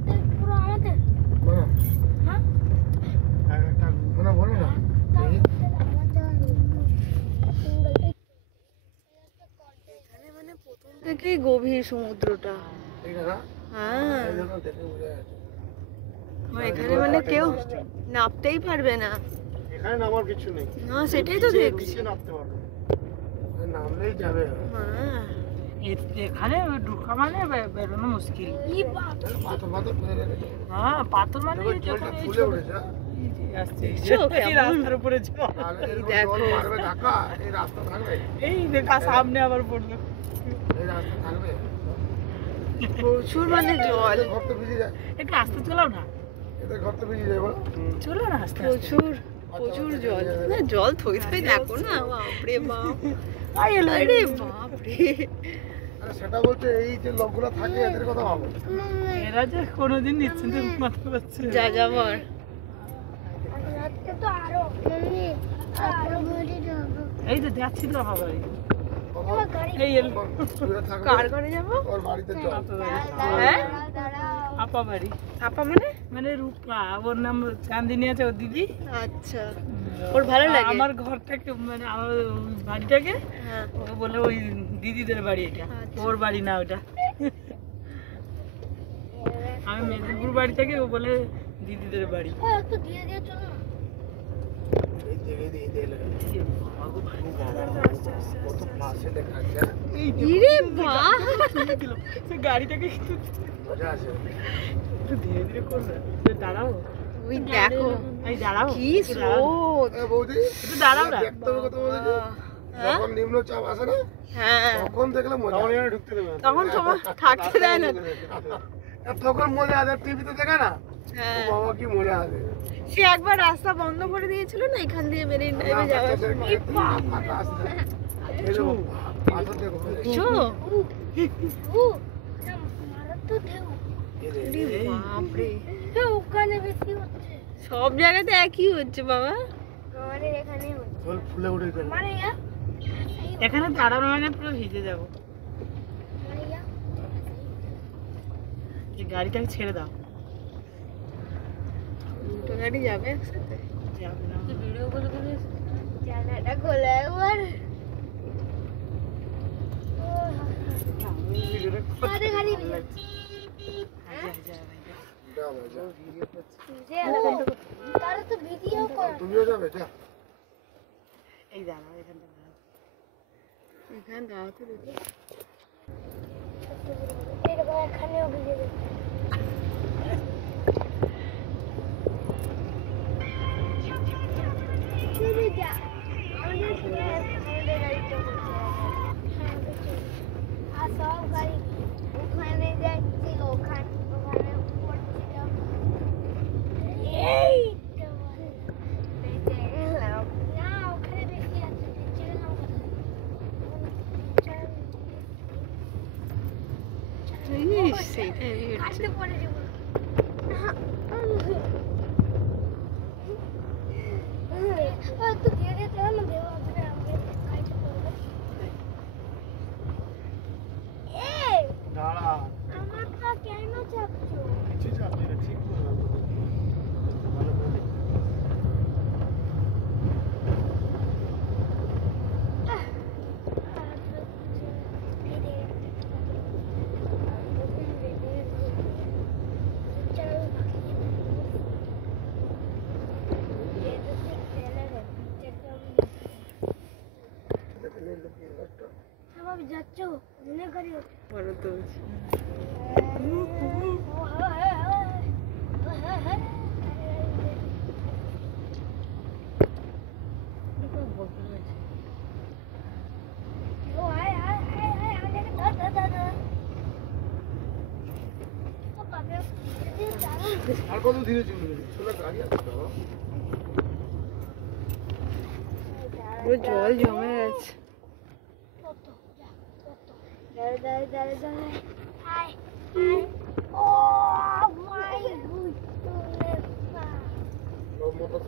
পুরো আমাদের হ্যাঁ একটা মানে বলো না এখানে মানে প্রথম থেকেই গভীর সমুদ্রটা। হ্যাঁ এখানে মানে কেউ নামতেই পারবে না। এখানে নামার কিছু নেই। না সেটাই তো দেখছি। নামতে পারবে নামলেই যাবে। হ্যাঁ এখানে ঢোকা মানে বেরোনো মুশকিল। হ্যাঁ পাথর মানে রাস্তার উপরে এই দেখা সামনে আবার পড়লো। প্রচুর মানে জল। একটু আস্তে চলাও না, চলো না আস্তে। প্রচুর প্রচুর জল। না জল থই থই দেখো না, বাপরে বাপ। আরে বাপরে সেটা বলতে এই যে লোকগুলো থাকে এদের কথা ভাবো। এরা যে কোনোদিন নিশ্চিন্তে ঘুমাতে পারছে যা যাবার। এই যে যাচ্ছিল বাবা, এই কার ঘরে যাবো? ওর বাড়িতে চল। হ্যাঁ আপা বাড়ি। আপা মানে? মানে রূপা, ওর নাম চাঁদিনী আছে ওর দিদি। আচ্ছা ওর ভালো লাগে? আমার ঘরটাকে মানে আমার বাড়িটাকে হ্যাঁ ও বলে ওই দিদিদের বাড়ি এটা, ওর বাড়ি না ওটা। আমি মেদিনীপুর বাড়ি থেকে, ও বলে দিদিদের বাড়ি। একটু দিয়ে দিয়ে চলো না। কত মাসে দেখা যায়। ইরে বাহ সে গাড়িটাকে মজা আছে। একটু ধীরে ধীরে করবে। দাঁড়াও, ওই দেখো এই দাঁড়াও, কি স্রোত। বৌদি একটু দাঁড়াও না। দেখতে হবে কথা বলেছে। যখন নিম্নচাপ আসে না হ্যাঁ তখন দেখলে মজা। ঢুকতে দেবে না। তখন তোমার থাকতে দেয় না। তখন মজা আছে, টিভিতে দেখে না। হ্যাঁ বাবা কি মজা আছে। সে একবার রাস্তা বন্ধ করে দিয়েছিল না এখান দিয়ে মেরিন ড্রাইভে যাওয়ার সময়। বুঝছো? মারাত্মক ঢেউ। ইরে বাপরে ওখানে বেশি হচ্ছে, সব জায়গাতে একই হচ্ছে বাবা। আমাদের এখানে হচ্ছে। জল ফুলে উঠে গেল। মানে এখানে দাঁড়ানো মানে পুরো ভিজে যাবো। এই গাড়িটাকে ছেড়ে দাও। দুটো গাড়ি যাবে একসাথে? যাবে না। ভিডিও করে করে জানাটা খোলা একবার। আমাদের গাড়ি তারা তো ভিডিও করে। তুমিও যাবে যা। এই দাঁড়াও, এখানটা দাঁড়াও। এখানে দাঁড়াতে দিতে। এরকম এখানেও ভিজে যাবে। তুমি যা, আমাদের গাড়িটা আর সব গাড়ি ওখানে যাচ্ছিল, ওখানে পড়ছিল। এই বেঁচে গেলাম না, ওখানে বেশি আছে, বেঁচে গেলাম সেইটাই হচ্ছে। কাটতে পড়ে যাবো। তো দিয়ে দিয়ে চলো না, দেবো আপনার আমাদের কাটতে পড়বে। এই দাঁড়া। আমার পা কেন চাপছো? কিছু চাপছি না, ঠিক করে দাও। ভালো করে দেখো। যাচ্ছ মনে করি বড় তো হচ্ছে। আর কত ধীরে চলবে? ছোলা গাড়ি আছে বাবা। পুরো জল জমে গেছে। মোটা